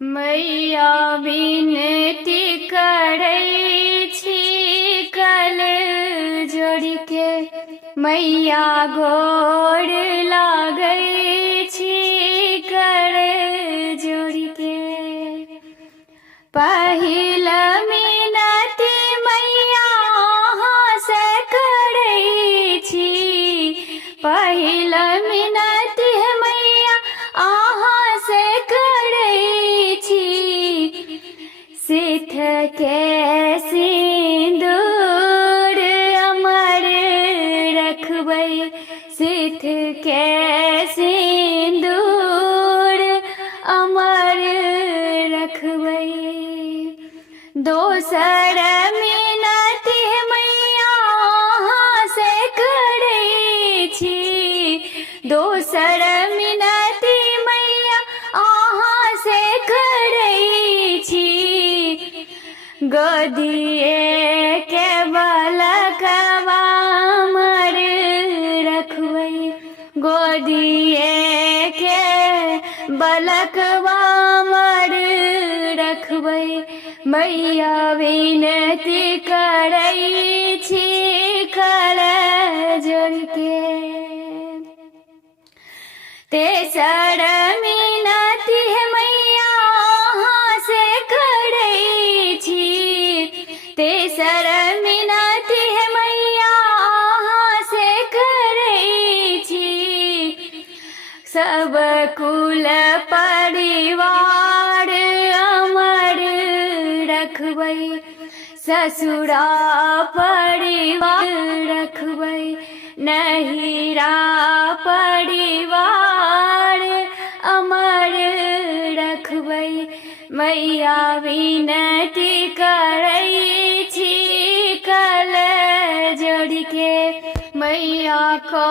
मैया विनती करै छी कल जोड़ी के। मैया गोर लागै छी कर जोड़ी के। पहिल मिनती मैया अहाँ से करै छी। पहिल मिनती मैया अहाँ से करै छी। सिथ के सिंदूर अमर रखबै। सिथ के सिंदूर अमर रखबै। दोसर मिनती मैया अहाँ से करै छी। दोसर मिनती मैया अहाँ से करै छी। गोदिए के बालकवा अमर रखबै। गोदिए के बालकवा अमर रखबै। मैया विनती करै छी कर जोड़ के। तेसर मिनती मैया अहाँ से करै छी। तेसर मिनती मैया अहाँ से करै छी। सब कुल परिवार अमर रखबै। ससुरा परिवार रखबै। नहिरा परिवार अमर रखबै। मैया विनती करै छी कल जोड़ के। मैया को